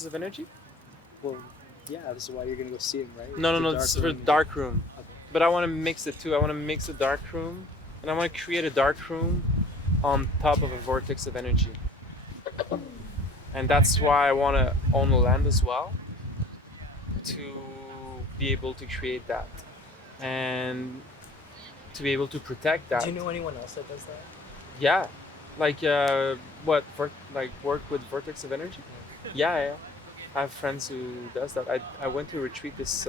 of energy. Well, yeah, this is why you're gonna go see him, right? No, no, The no. dark This is for room. dark room. Okay. But I want to mix the two. I want to mix a dark room, and I want to create a dark room on top of a vortex of energy. And that's why I want to own a land as well to be able to create that and to be able to protect Do that. you know anyone else that does that? Yeah, like like work with vortex of energy. Yeah, yeah. I have friends who does that. I went to a retreat this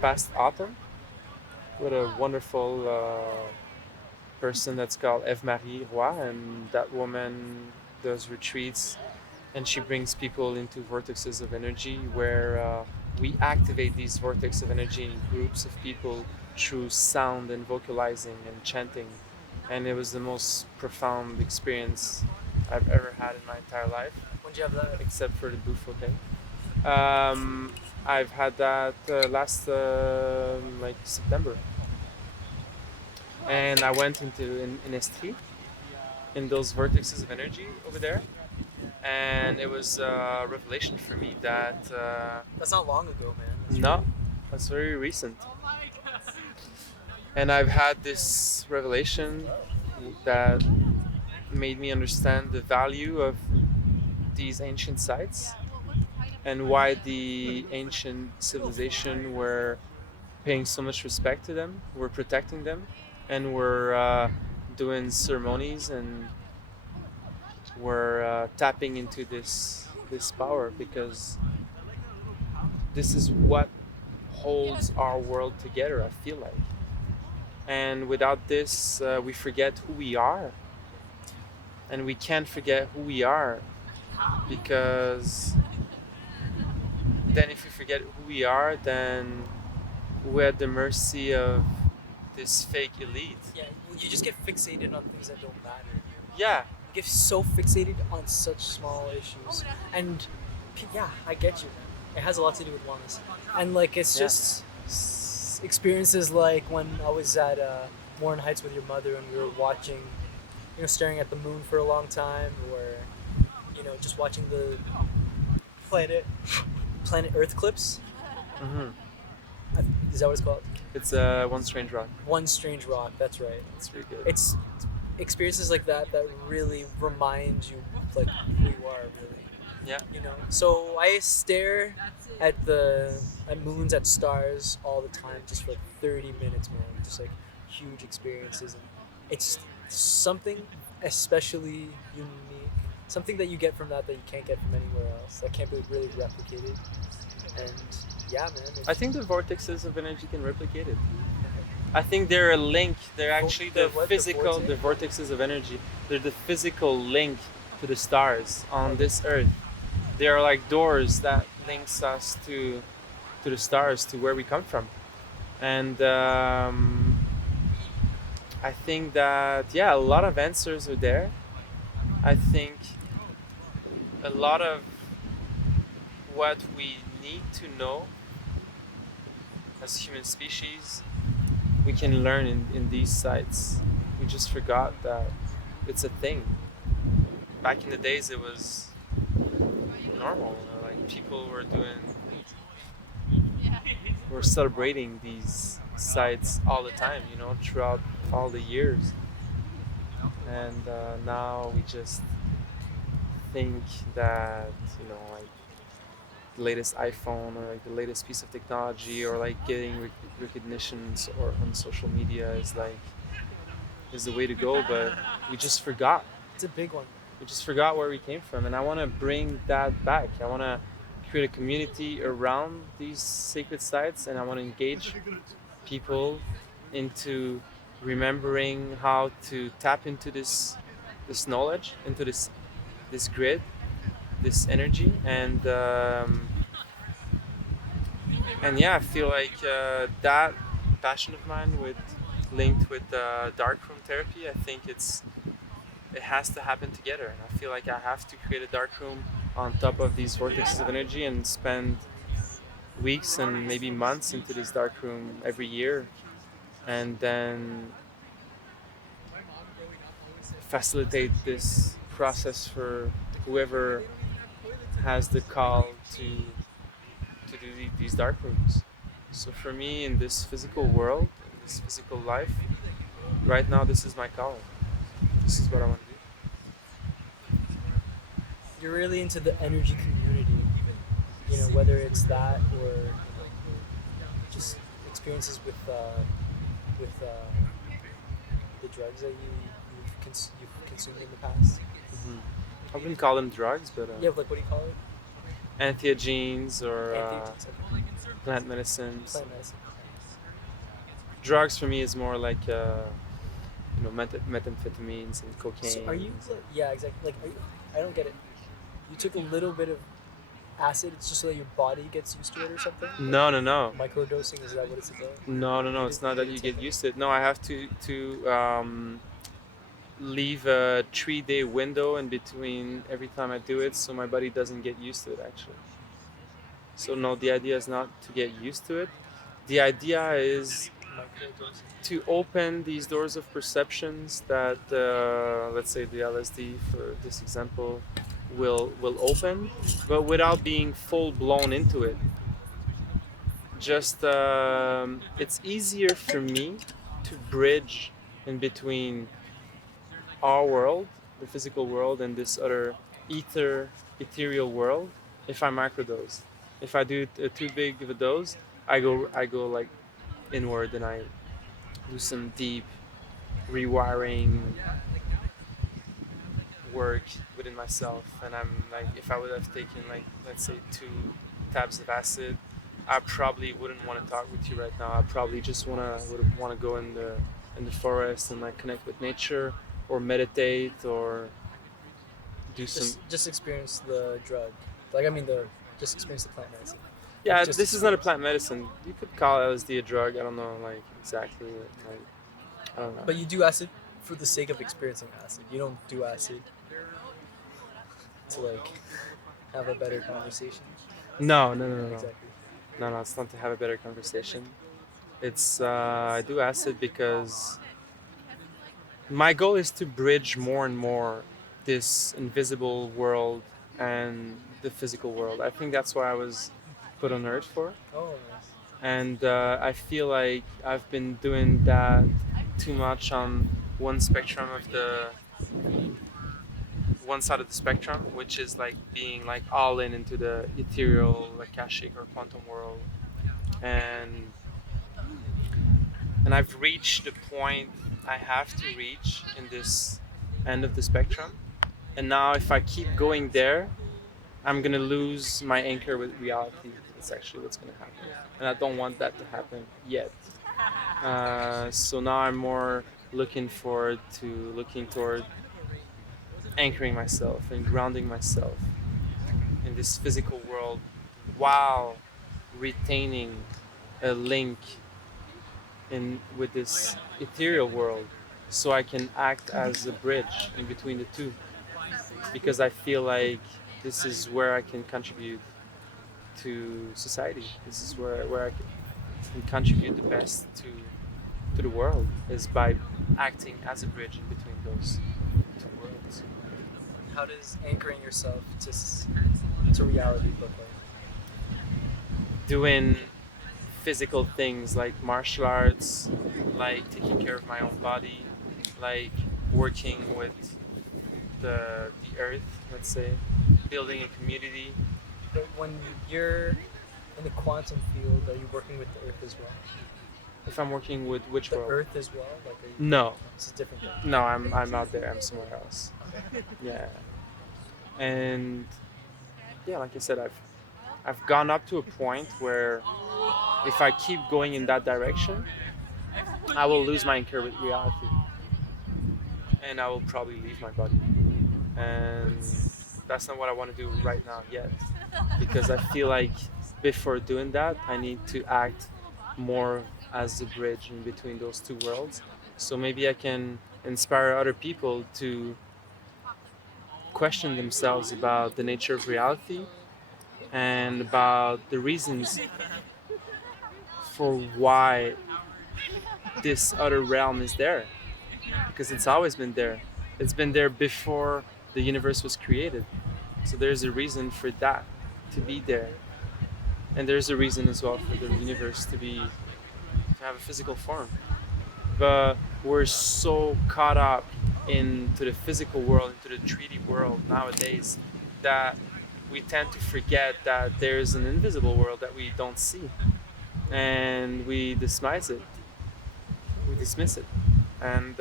past autumn with a wonderful person that's called Eve Marie Roy, and that woman does retreats, and she brings people into vortexes of energy where we activate these vortex of energy in groups of people through sound and vocalizing and chanting, and it was the most profound experience I've ever had in my entire life, When did you have that? except for the Bufo thing. I've had that last like September, and I went into in Estrie in those vortexes of energy over there, and it was a revelation for me that That's not long ago, man. no, that's very recent, and I've had this revelation that made me understand the value of these ancient sites and why the ancient civilization were paying so much respect to them, were protecting them, and were doing ceremonies and were tapping into this power because this is what holds our world together. I feel like, and without this, we forget who we are, and we can't forget who we are because then if we forget who we are, then we're at the mercy of this fake elite. Yeah, you just get fixated on things that don't matter. Yeah, You get so fixated on such small issues, and yeah, I get you, man. It has a lot to do with wellness, and like it's Yeah. just experiences like when I was at Warren Heights with your mother and we were watching, staring at the moon for a long time, or just watching the planet planet Earth clips. hmm Is that what it's called? it's One Strange Rock. One Strange Rock. That's right. It's really good. It's experiences like that that really remind you like who you are, really. Yeah. So I stare at moons, at stars all the time, just for like 30 minutes, man. Just like huge experiences, and it's something especially unique, something that you get from that you can't get from anywhere else, that can't be really replicated. And yeah, man. I think the vortexes of energy can replicate it. I think they're a link. They're actually The the what? The physical, vortex? the vortexes of energy. They're the physical link to the stars on this earth. They are like doors that links us to the stars, to where we come from. And I think that yeah, a lot of answers are there. I think a lot of what we need to know as human species we can learn in these sites. We just forgot that it's a thing. Back in the days, it was normal. Like people were celebrating these sites all the time. Throughout all the years. And now we just think that like the latest iPhone or like the latest piece of technology or like getting recognitions or on social media is the way to go, but we just forgot. It's a big one. We just forgot where we came from, and I want to bring that back. I want to create a community around these sacred sites, and I want to engage people into remembering how to tap into this knowledge, into this grid, this energy, and yeah, I feel like that passion of mine with linked with darkroom therapy. I think it has to happen together, and I feel like I have to create a dark room on top of these vortexes of energy and spend weeks and maybe months into this dark room every year, and then facilitate this process for whoever has the call to do these dark rooms. So for me, in this physical world, in this physical life, right now, this is my calling. This is what I want to do. You're really into the energy community, whether it's that or just experiences with the drugs that you've consumed in the past. Hmm. I wouldn't call them drugs, but Yeah, like what do you call it? entheogens or Anti plant medicines. plant medicine. Drugs for me is more like methamphetamines and So cocaine. are you? Yeah, exactly. Like, I don't get it. You took a little bit of acid, it's just so that your body gets used to it or something. No, no, no. Microdosing, is that what it's about? No, no, no. You It's didn't- not you that you didn't get take used to it. No, I have to leave a 3-day window in between every time I do it, so my body doesn't get used to it. Actually, so no, the idea is not to get used to it. The idea is Microdosing. to open these doors of perceptions that, let's say, the LSD, for this example, will open, but without being full blown into it. Just it's easier for me to bridge in between our world, the physical world, and this other ethereal world if I microdose. If I do too big of a dose, I go like inward, and I do some deep rewiring work within myself. And I'm like, if I would have taken, like, let's say 2 tabs of acid, I probably wouldn't want to talk with you right now. I probably just would want to go in the forest and like connect with nature, or meditate, or do some. Just experience the drug. Like, I mean, the just experience the plant medicine. Yeah, Just this is not a experience. plant medicine. You could call LSD a drug. I don't know, like, exactly. Like, I don't know. But you do acid for the sake of experiencing acid. You don't do acid to like have a better conversation. No, no, no, no, no. Exactly. No, no, it's not to have a better conversation. It's I do acid because my goal is to bridge more and more this invisible world and the physical world. I think that's what I was put on earth for. Oh, nice. And I feel like I've been doing that too much on one spectrum of the one side of the spectrum, which is like being like all in into the ethereal, akashic, or quantum world, and I've reached the point I have to reach in this end of the spectrum. And now, if I keep going there, I'm gonna lose my anchor with reality. That's actually what's gonna happen, and I don't want that to happen yet. So now I'm more looking toward anchoring myself and grounding myself in this physical world, while retaining a link in with this ethereal world, so I can act as a bridge in between the two, because I feel like this is where I can contribute to society. This is where I can contribute the best to the world, is by acting as a bridge in between those two worlds. How does anchoring yourself to reality look like? Doing physical things like martial arts, like taking care of my own body, like working with the earth, let's say, building a community. But when you're in the quantum field, are you working with the earth as well? If I'm working with which The world? earth as well? Like, are you, No, it's a different thing. no, I'm out there. I'm somewhere else. Yeah, and yeah, like I said, I've gone up to a point where if I keep going in that direction, I will lose my anchor with reality, and I will probably leave my body. And that's not what I want to do right now yet, because I feel like before doing that, I need to act more as a bridge in between those two worlds. So maybe I can inspire other people to question themselves about the nature of reality, and about the reasons for why this other realm is there, because it's always been there. It's been there before the universe was created. So there's a reason for that to be there, and there's a reason as well for the universe to have a physical form. But we're so caught up into the physical world, into the 3D world nowadays, that we tend to forget that there's an invisible world that we don't see, and we dismiss it. We dismiss it, and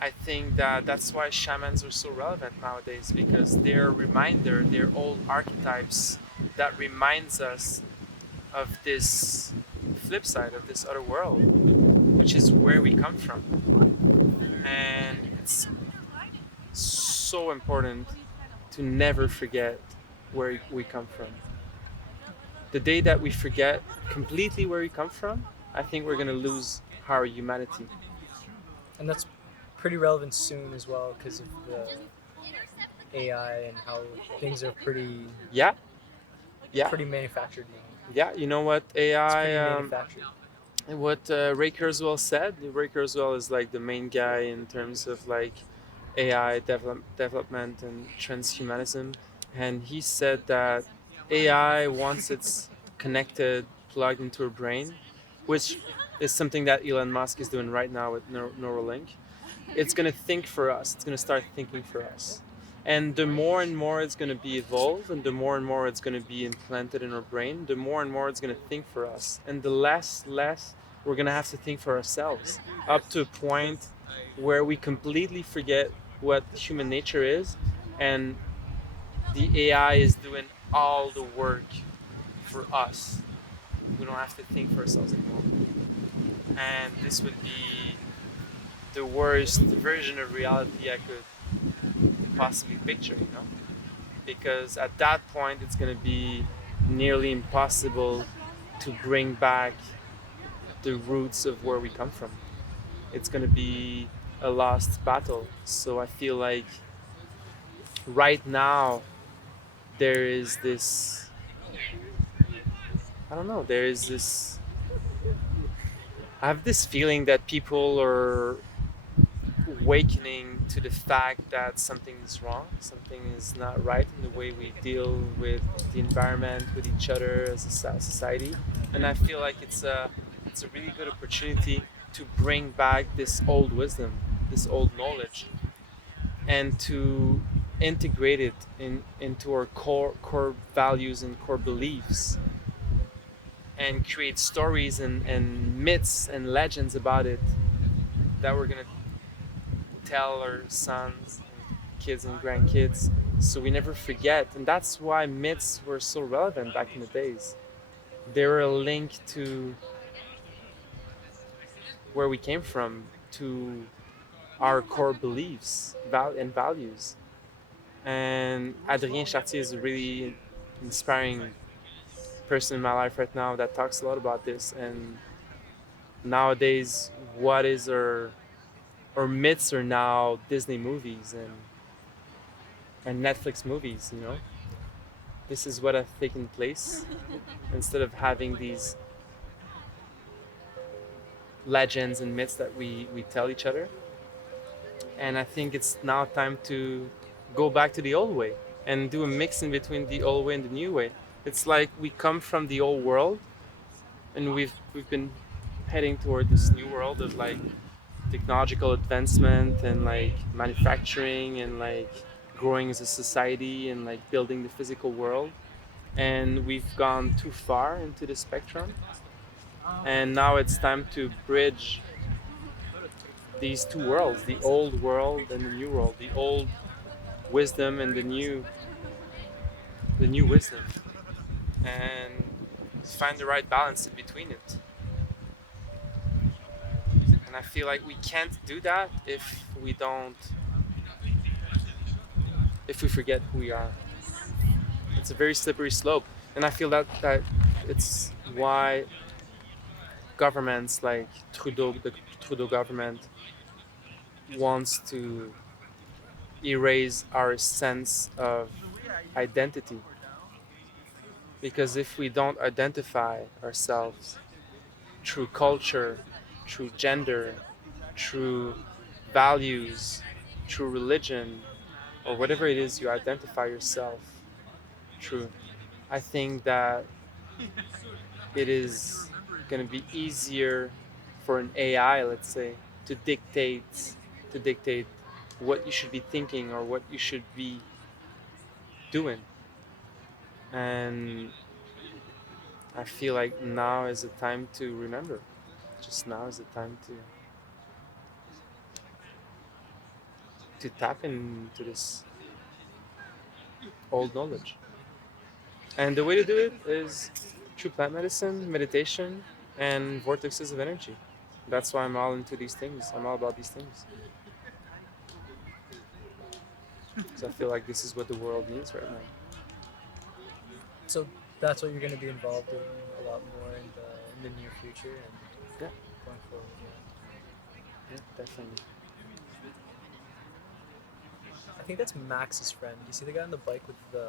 I think that that's why shamans are so relevant nowadays, because they're a reminder, they're old archetypes that reminds us of this flip side of this other world, which is where we come from. And it's so important to never forget where we come from. The day that we forget completely where we come from, I think we're going to lose our humanity. And that's pretty relevant soon as well because of the AI and how things are Yeah, yeah, pretty manufactured now. yeah. You know what? It's pretty AI, manufactured. what Ray Kurzweil said. Ray Kurzweil is like the main guy in terms of like AI development and transhumanism, and he said that AI, once it's connected, plugged into a brain, which is something that Elon Musk is doing right now with Neuralink, it's going to think for us. It's going to start thinking for us. And the more and more it's going to be evolved, and the more and more it's going to be implanted in our brain, the more and more it's going to think for us. And the less we're going to have to think for ourselves, up to a point where we completely forget what human nature is, and the AI is doing all the work for us. We don't have to think for ourselves anymore. And this would be the worst version of reality I could possibly picture, you know? Because at that point, it's going to be nearly impossible to bring back the roots of where we come from. It's going to be a lost battle. So I feel like right now, there is this, I don't know, there is this, I have this feeling that people are awakening to the fact that something is wrong, something is not right in the way we deal with the environment, with each other as a society. And I feel like it's a really good opportunity to bring back this old wisdom, this old knowledge, and to integrate it into our core values and core beliefs, and create stories and myths and legends about it that we're gonna tell our sons and kids and grandkids, so we never forget. And that's why myths were so relevant back in the days. They were a link to where we came from, to our core beliefs and values. And Adrien Chartier is a really inspiring person in my life right now that talks a lot about this. And nowadays, what is our myths are now Disney movies and Netflix movies, you know? This is what has taken place instead of having these legends and myths that we tell each other. And I think it's now time to go back to the old way and do a mix in between the old way and the new way. It's like we come from the old world, and we've been heading toward this new world of like technological advancement and like manufacturing and like growing as a society and like building the physical world. And we've gone too far into the spectrum, and now it's time to bridge these two worlds, the old world and the new world, the old wisdom and the new wisdom, and find the right balance in between it. And I feel like we can't do that if we forget who we are. It's a very slippery slope, and I feel that it's why governments like the Trudeau government wants to erase our sense of identity. Because if we don't identify ourselves through culture, through gender, through values, through religion, or whatever it is you identify yourself through, I think that it is going to be easier for an AI, let's say, to dictate what you should be thinking or what you should be doing. And I feel like now is the time to remember. Just now is the time to tap into this old knowledge. And the way to do it is through plant medicine, meditation, and vortexes of energy. That's why I'm all into these things. I'm all about these things. Because I feel like this is what the world needs right now. So that's what you're going to be involved in a lot more in the near future and Yeah, going forward. Yeah. yeah, definitely. I think that's Max's friend. You see the guy on the bike with the.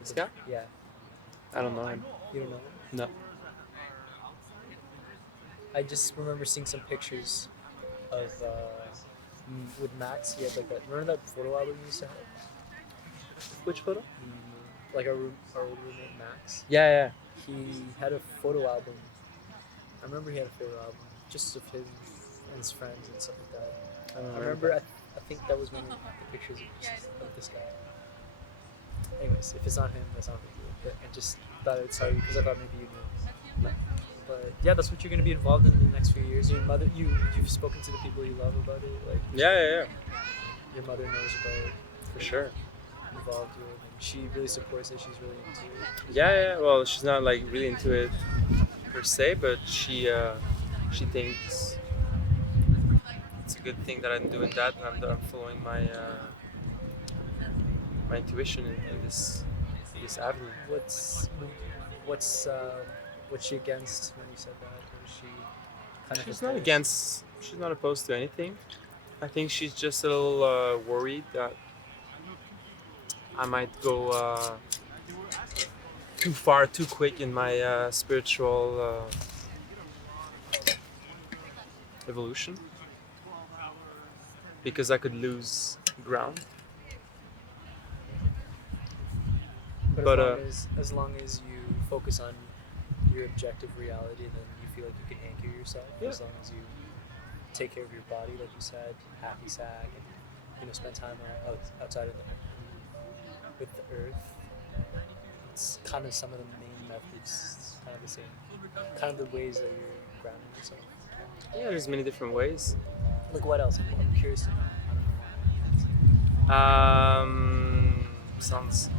This guy? Yeah. I don't know him. You don't know him? No. I just remember seeing some pictures of with Max. He had like that. Remember that photo album you used to have? Which photo? Like our roommate Max. Yeah, yeah. He had a photo album. I remember he had a photo album just of him and his friends and stuff like that. I don't I remember. I think that was one of the pictures of this guy. Anyways, if it's not him, that's not me. But I just thought I'd tell you because I thought maybe you knew. But yeah, that's what you're gonna be involved in the next few years. Your mother, you've spoken to the people you love about it. Like Yeah. your mother knows about it For sure. involved with, and she really supports it. She's really into it. Yeah. Well, she's not like really into it per se, but she thinks it's a good thing that I'm doing that, and I'm following my intuition in this avenue. What's what's she against when you said that? Or is she kind of She's not opposed? against. She's not opposed to anything. I think she's just a little worried that I might go too far, too quick in my spiritual evolution, because I could lose ground. But But as long as you focus on your objective reality, then you feel like you can anchor yourself. Yeah. As long as you take care of your body, like you said, happy sack, and spend time outside of with the earth. It's kind of some of the main methods, kind of the same, kind of the ways that you're grounding yourself. yeah, there's many different ways. Like what else? I'm curious to know. I don't know why. Sounds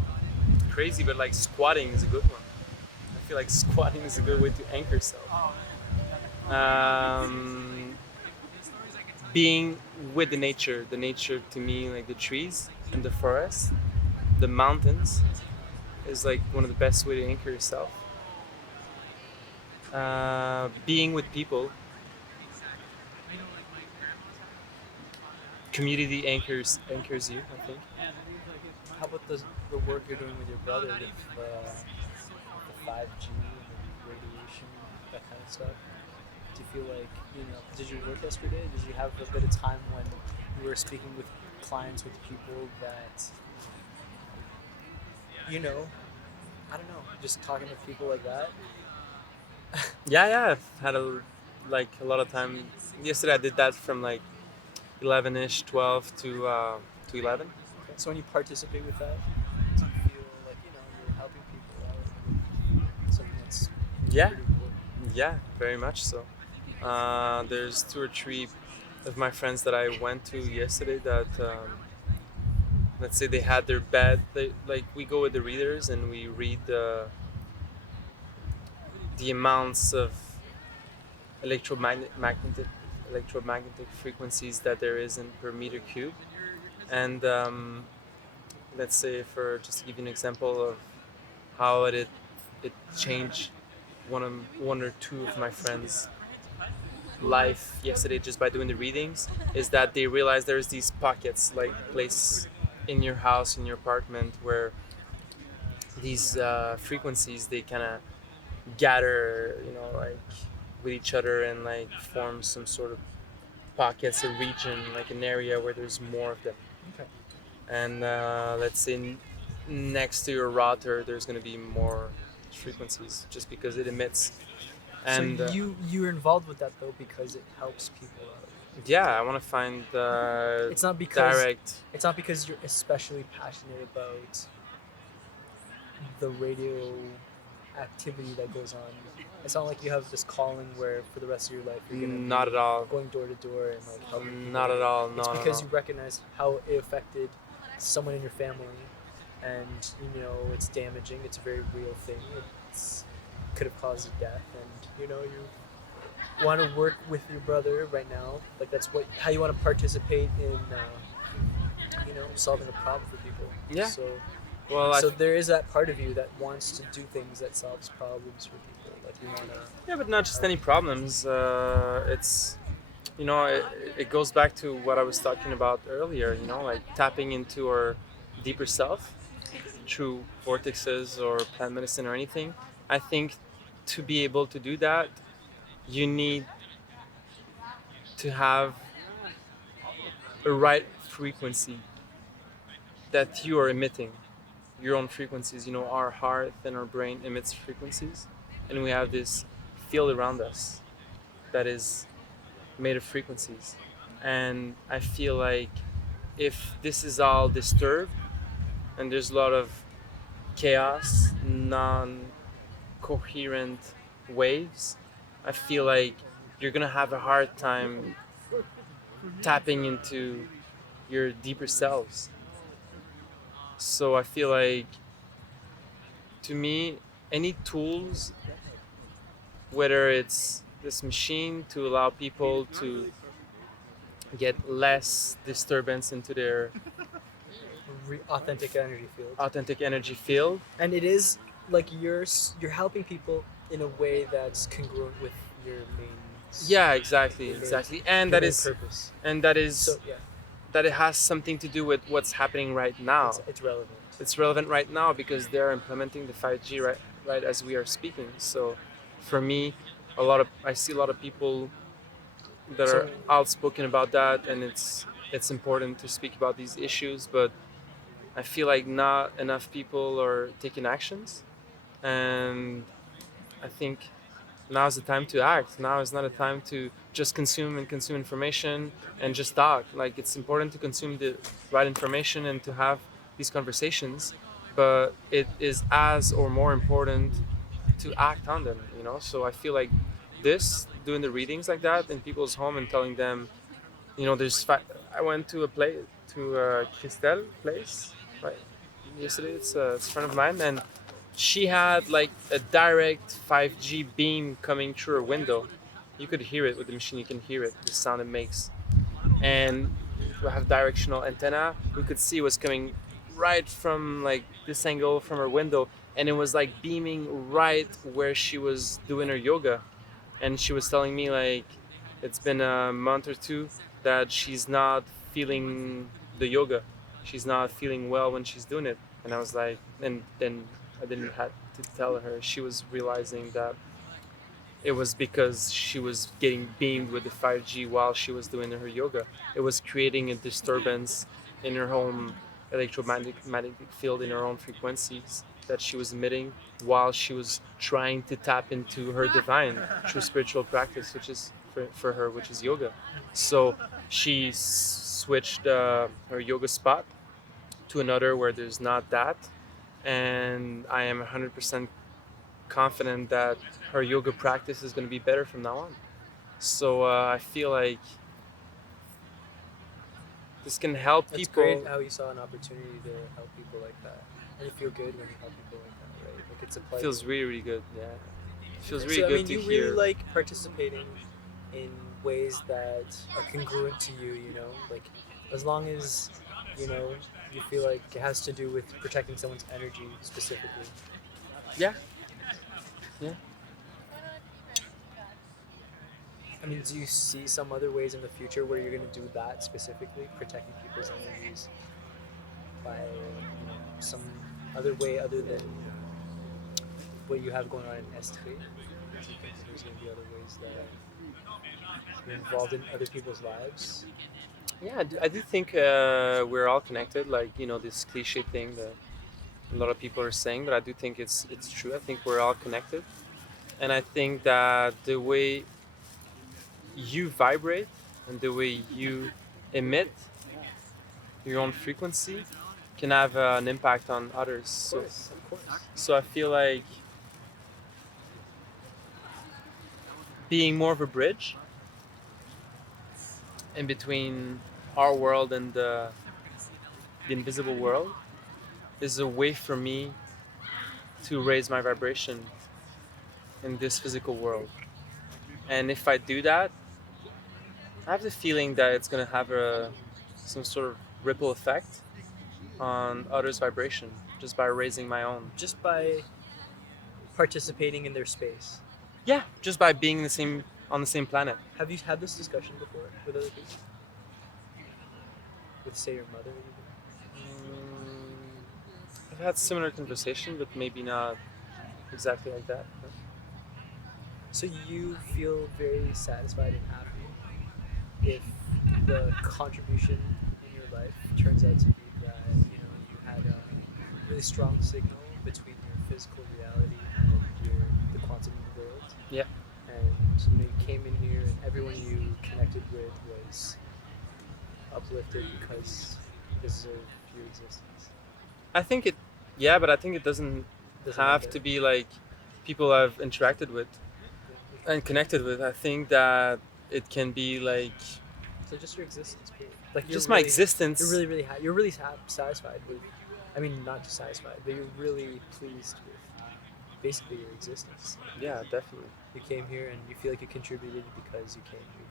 crazy, but like squatting is a good one. I feel like squatting is a good way to anchor yourself. Being with the nature to me, like the trees and the forest, the mountains, is like one of the best way to anchor yourself. Being with people, community anchors you, I think. How about the work you're doing with your brother with the 5G and the radiation, that kind of stuff? Do you feel like, did you work yesterday? Did you have a bit of time when you were speaking with clients, with people that, I don't know, just talking to people like that? Yeah, I've had a lot of time. Yesterday I did that from like 11ish, 12 to 11. Okay. So when you participate with that, do you feel like, you're helping people out with something that's Yeah, pretty important? yeah, very much so. There's 2 or 3 of my friends that I went to yesterday that, let's say they had their bed. We go with the readers and we read the amounts of electromagnetic frequencies that there is in per meter cube. And let's say, for just to give you an example of how it changed one or two of my friends' life yesterday just by doing the readings, is that they realized there's these pockets, like place in your house, in your apartment, where these frequencies, they kind of gather, like with each other, and like form some sort of pockets, a region, like an area where there's more of them. Okay. and let's say next to your router there's going to be more frequencies just because it emits. So And you're involved with that though because it helps people out. yeah, I want to find It's not because direct. it's not because you're especially passionate about the radio activity that goes on. It's not like you have this calling where for the rest of your life you're gonna Not be at all. going door to door and like helping people. Not at all. It's No, no, because no. you recognize how it affected someone in your family, and you know it's damaging. It's a very real thing. It's could have caused death, and you know you want to work with your brother right now. Like that's what how you want to participate in. You know, solving a problem for people. Yeah. So Well, so there is that part of you that wants to do things that solves problems for people. Like you wanna. yeah, but not just any problems. It's it goes back to what I was talking about earlier. Like tapping into our deeper self through vortexes or plant medicine or anything. I think to be able to do that, you need to have a right frequency that you are emitting, your own frequencies. Our heart and our brain emits frequencies, and we have this field around us that is made of frequencies. And I feel like if this is all disturbed and there's a lot of chaos, non coherent waves, I feel like you're gonna have a hard time tapping into your deeper selves. So I feel like, to me, any tools, whether it's this machine to allow people to get less disturbance into their Authentic energy field. authentic energy field. And it is like you're helping people in a way that's congruent with your main Yeah, exactly, your main, exactly. your main purpose. And that So is yeah, that it has something to do with what's happening right now. it's relevant. It's relevant right now because they're implementing the 5G right as we are speaking. So for me, I see a lot of people that are So outspoken about that, and it's important to speak about these issues, but I feel like not enough people are taking actions, and I think now is the time to act. Now is not a time to just consume information and just talk. Like, it's important to consume the right information and to have these conversations, but it is as or more important to act on them. So I feel like this doing the readings like that in people's home and telling them, I went to a play to Christelle place, right, yesterday. It's a friend of mine, and she had like a direct 5G beam coming through her window. You could hear it with the machine. You can hear it, the sound it makes. And we have directional antenna. We could see it was coming right from like this angle from her window, and it was like beaming right where she was doing her yoga. And she was telling me like it's been a month or two that she's not feeling the yoga. She's not feeling well when she's doing it. And I was like, and then I didn't have to tell her. She was realizing that it was because she was getting beamed with the 5G while she was doing her yoga. It was creating a disturbance in her own magnetic field, in her own frequencies that she was emitting while she was trying to tap into her divine through spiritual practice, which is for her, which is yoga. So she switched her yoga spot to another where there's not that, and I am 100% confident that her yoga practice is going to be better from now on. So I feel like this can help it's people. great how you saw an opportunity to help people like that, and you feel good when you help people like that, right? Like it's a pleasure. Feels really, really good. Yeah, it feels really So I good mean, to you hear. really like participating in ways that are congruent to you. You know, like as long as you know you feel like it has to do with protecting someone's energy specifically. Yeah, yeah. I mean, do you see some other ways in the future where you're going to do that specifically, protecting people's energies by some other way other than what you have going on in S3? Do you think there's going to be other ways that you're involved in other people's lives? Yeah, I do think we're all connected. Like this cliche thing that a lot of people are saying, but I do think it's true. I think we're all connected, and I think that the way you vibrate and the way you emit your own frequency can have an impact on others. Of course. So I feel like being more of a bridge in between our world and the invisible world is a way for me to raise my vibration in this physical world. And if I do that, I have the feeling that it's gonna have some sort of ripple effect on others' vibration just by raising my own. Just by participating in their space. Yeah, just by being on the same planet. Have you had this discussion before with other people? With, say, your mother, even? Mm, I've had similar conversation, but maybe not exactly like that. So you feel very satisfied and happy if the contribution in your life turns out to be that you had a really strong signal between your physical reality and the quantum world, Yeah, and you came in here and everyone you connected with was uplifted because of your existence. I think it. Yeah, but I think it doesn't Doesn't have matter. to be like people I've interacted with Yeah. and connected with. I think that it can be like So just your existence, period. Like just my you're existence. really, really, you're really satisfied with. I mean, not just satisfied, but you're really pleased with basically your existence. Yeah, definitely. You came here and you feel like you contributed because you came here.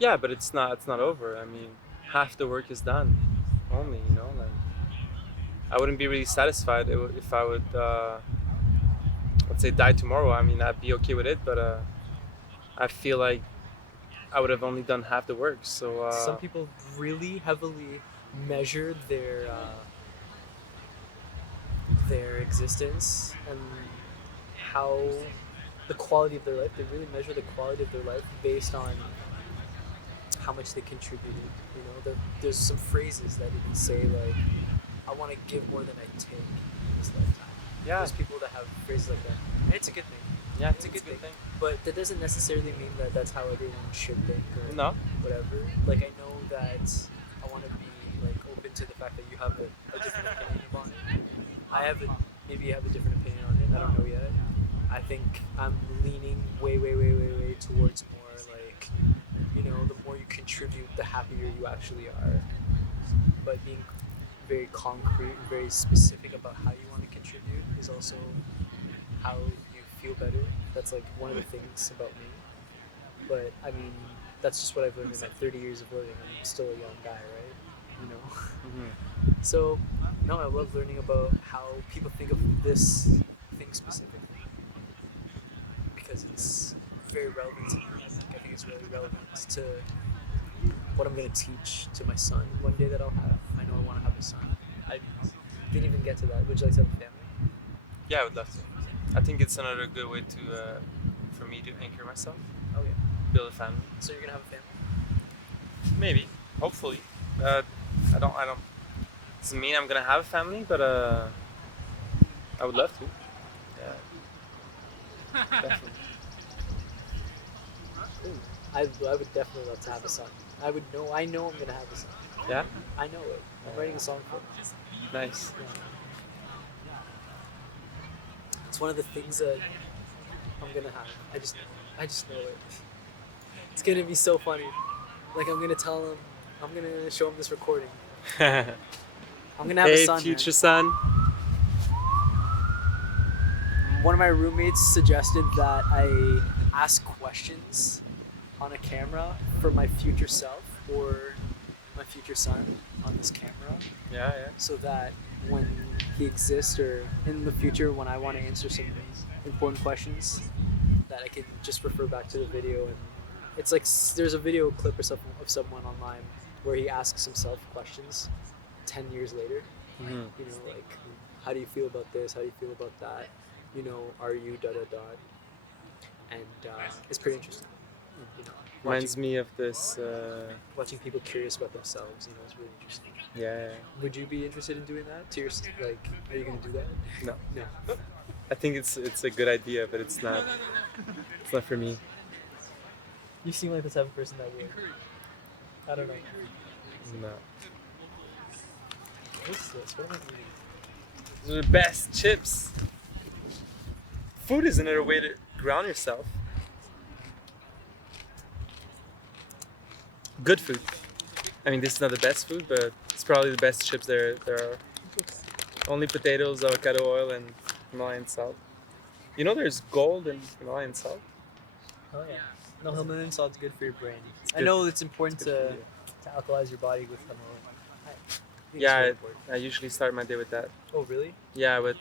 Yeah, but it's not. It's not over. I mean, half the work is done. Only, like I wouldn't be really satisfied if I would, let's say, die tomorrow. I mean, I'd be okay with it, but I feel like I would have only done half the work. So Some people really heavily measure their existence and how the quality of their life. They really measure the quality of their life based on how much they contributed. There's some phrases that you can say like, "I want to give more than I take in this lifetime." yeah, There's people that have phrases like that, and it's a good thing. yeah, It's a good thing. But that doesn't necessarily mean that that's how everyone should think or No. whatever. Like I know that I want to be like open to the fact that you have a different opinion on it. Maybe you have a different opinion on it. I don't know yet. I think I'm leaning way, way, way, way, way towards more like, the more you contribute, the happier you actually are. But being very concrete and very specific about how you want to contribute is also how you feel better. That's like one of the things about me. But I mean, that's just what I've learned in my 30 years of living. I'm still a young guy, right? You know. So, no, I love learning about how people think of this thing specifically because it's very relevant to me. I think it's really relevant to what I'm going to teach to my son one day that I'll have. I know I want to have a son. I didn't even get to that. Would you like to have a family? Yeah, I would love to. I think it's another good way to for me to anchor myself, Okay. build a family. So you're going to have a family? Maybe, hopefully. I don't. Doesn't mean I'm gonna have a family, but I would love to. Yeah, definitely. Ooh, I would definitely love to have a son. I know I'm going to have a son. Yeah, I know it. I'm writing a song for it. nice. Yeah. It's one of the things that I'm gonna have. I just know it. It's gonna be so funny. Like I'm gonna tell him, I'm gonna show him this recording. Hey, I'm gonna have a son. future son. One of my roommates suggested that I ask questions on a camera for my future self or my future son on this camera, Yeah, so that when he exists or in the future when I want to answer some important questions, that I can just refer back to the video. And it's like there's a video clip or something of someone online where he asks himself questions 10 years later. Mm-hmm. Like, how do you feel about this? How do you feel about that? Are you ... And it's pretty interesting. You know, Reminds watching me of this. watching people curious about themselves. You know, is really interesting. Yeah. Would you be interested in doing that? To your like, are you gonna do that? No, No. I think it's a good idea, but it's not. It's not for me. You seem like the type of person that would. I don't know. No. What's this? What am I eating? Those are the best chips. Food is another way to ground yourself. Good food. I mean, this is not the best food, but it's probably the best chips there are. Only potatoes, avocado oil, and Himalayan salt. You know, there's gold in Himalayan salt. Oh yeah. No, Himalayan salt's good for your brain. I good. know it's important It's good for to you. alkalize your body with Himalayan. I think it's Yeah, very important. I usually start my day with that. Oh really? Yeah, with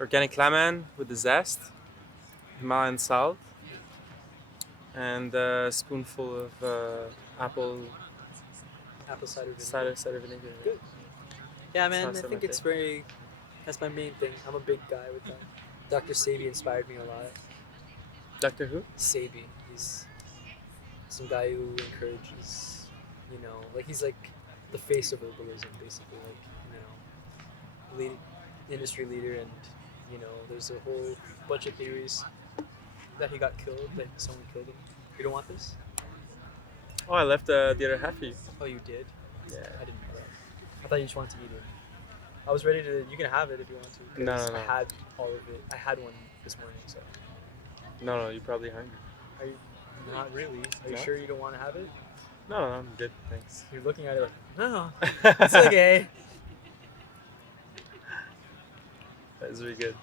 organic lemon with the zest, Himalayan salt, and a spoonful of apple Apple cider vinegar. cider vinegar. Good. Yeah, It's man. not I so think my it's thing. very. That's my main thing. I'm a big guy with that. Dr. Sabi inspired me a lot. Doctor Who? Sabi, he's some guy who encourages, like he's like the face of herbalism, basically. Like, lead industry leader, and there's a whole bunch of theories that he got killed, that someone killed him. You don't want this? Oh, I left the other half for you. Oh, you did? Yeah. I didn't know that. I thought you just wanted to eat it. I was ready to. You can have it if you want to. No, 'Cause no, no. I had all of it. I had one this morning, so. No, you're probably hungry. Are you? Not really. Are you No? sure you don't want to have it? No, I'm good, thanks. You're looking at it like, no, it's okay. That's really good.